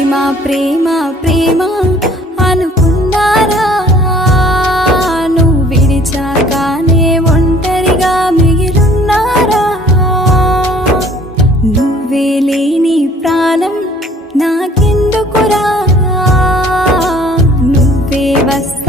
ప్రేమ ప్రేమ అనుకున్నారా, నువ్వు విడిచాకానే ఒంటరిగా మిగిలున్నారా. నువ్వే లేని ప్రాణం నాకెందుకురా, నువ్వే వస్తా